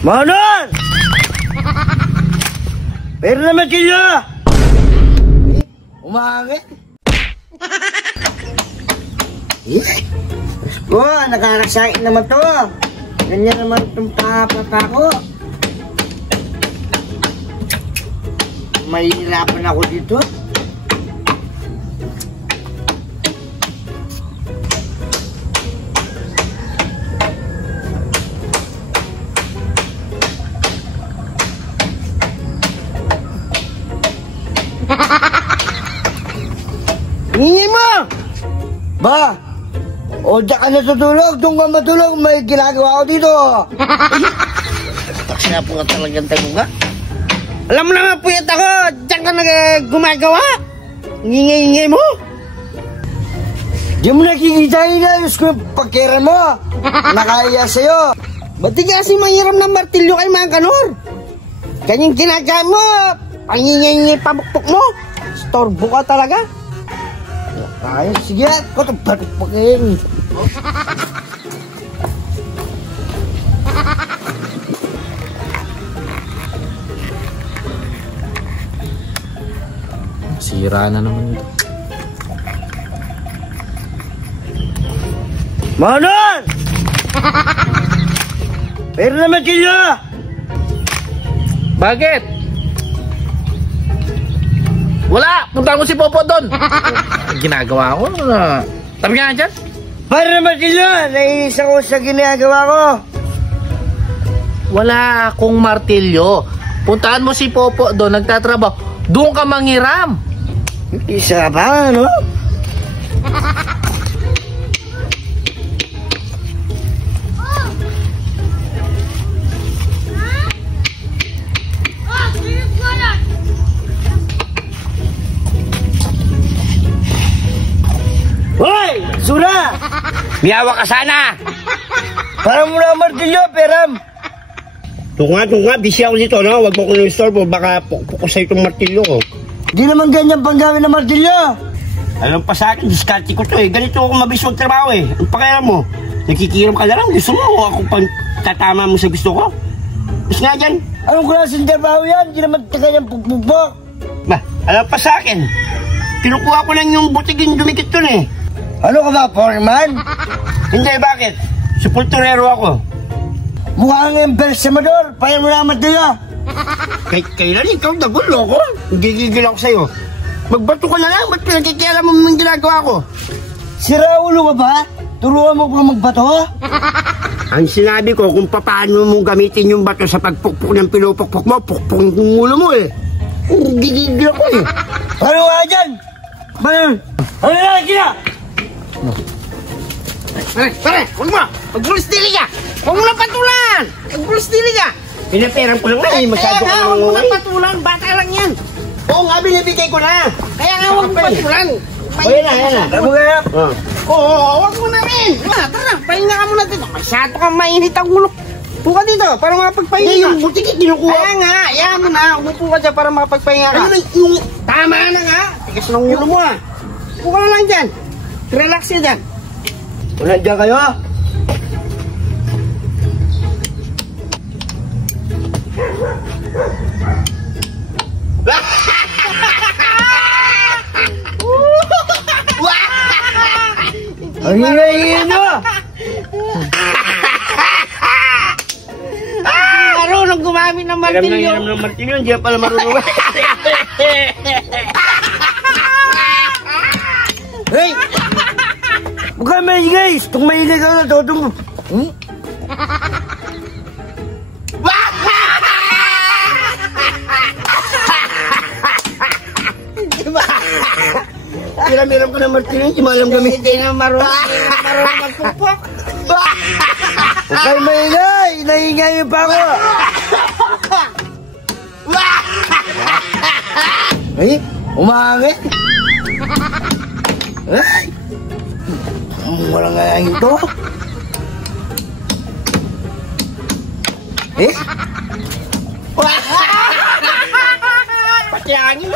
Manon! Pero naman kayo! Umangit! Nakakasain naman to. Ganyan naman itong papa ko. Mahihirapan ako dito. Hingi mo! Ba? O diyan ka natutulog, doon ka matulog, may ginagawa ko dito. Kaya po ka talagang tayo ka. Alam mo naman puyat ako, diyan ka gumagawa. Ngingay-ngingay mo. Di mo nakikita inayos ko yung pagkira mo. Nakaya sa'yo. Ba't di kasi mahiram ng martilyo kay mga kanor? Kanyang ginagawa mo, pangingay-ngingay pabuktok mo. Storbo ka talaga. Ay, sige, kung batuk-baking. Sira na naman ito. Manon! Pero naman kayo! Bakit? Wala! Punta mo si Popo doon! Ginagawa ko na... Tabi nga dyan? Para naman kayo! Nainis ako sa ginagawa ko! Wala akong martilyo. Puntaan mo si Popo doon, nagtatrabaho. Doon ka manghiram. Isa ba, no? Hoy! Sura! Miyawa ka sana! Para mo na martilyo, peram! Tunga, busy ako dito, no? Huwag mo ko ng-store, baka pukusay itong martilyo ko. Di naman ganyan pang gawin ng martilyo! Alam pa sa akin, diskarte ko to eh. Ganito ako mabilis magtrabaho eh. Ang pakialam mo, nakikiram ka na lang. Gusto mo ako pang tatama mo sa gusto ko? Gusto nga dyan. Anong klaseng trabaho yan? Di naman kanyang pupupok. Ba, alam pa sa akin. Kinukuha ko lang yung butigin dumikit dun eh. Ano ka ba, foreman? Hindi, bakit? Sepulturero ako. Mukha nga yung Belsemador. Payan mo na martilyo. Kailan ikaw nagulo ko? Gigigil ako sa'yo. Magbato ka na lang. Ba't pinakikialam mo yung ginagawa ko? Sira ulo ka ba? Turuan mo pa magbato? Ang sinabi ko kung paano mo gamitin yung bato sa pagpukpuk ng pinupukpuk mo, pukpuk ng ulo mo eh. Gigigil ako eh. Ano nga dyan? Manon! Ano na, kina? Pare, huwag mo! Magbulis dili ka! Huwag mo lang patulan! Magbulis dili ka! Pinaperang ko lang na eh, masyado ka lang. Huwag mo lang patulan, bata lang yan! Oo nga, binibigay ko na! Kaya nga huwag mo patulan! Ayan na. Ano kaya? Oo, huwag mo na rin! Tara, pahinga ka muna dito. Masyado kang mainit ang ulo. Upo ka dito, para makapagpahinga ka. Yung butikit, kinukuha. Kaya nga, yan mo na. Umupo ka dyan para makapagpahinga ka. Ano yung... Tama na nga! Tigas ng ulo mo ah! Upo ka na lang dyan. Relax ka dyan. Wala dyan kayo? Ang hingay-hingay nyo! Marunong gumamit ng martilyo. Hiram ng martilyo, hindi pala marunong. Hey! Huwag ka maingay! Itong maingay ka na, totong... Hiram-hiram ka ng martilyo, hindi mo alam gamitin. Hindi na marunong magpupok. Huwag kayo maingay! Naingay yung pa ako! Ay! Umangit! Ay! Walang nga ito! Eh? Pati angin.